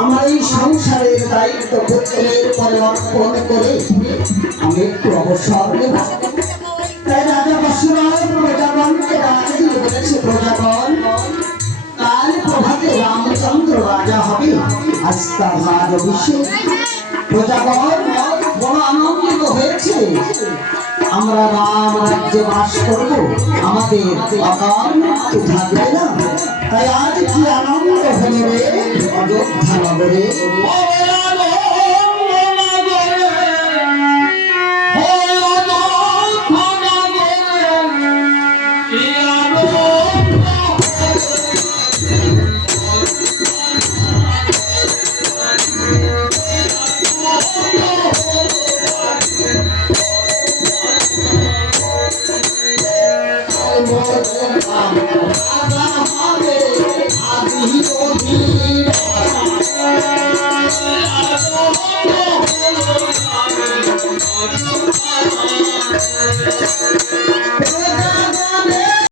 আমার এই সংসারের দায়িত্ব পুত্রের পরে অর্পণ করে আমি একটু অবসর নেব। তাই রাজা বসুরাজ প্রজাগণকে ডাক দিয়ে বলেছে, প্রজাগণ কাল প্রভাতে রামচন্দ্র রাজা হবে, আজ তার রাজাভিষেক। প্রজাগণ বড় আনন্দিত হয়েছে, আমরা রাম রাজ্যে বাস করবো, আমাদের অকাল মৃত্যু থাকবে না। তাই আজ কি আনন্দ হলো রে অযোধ্যা নগরে।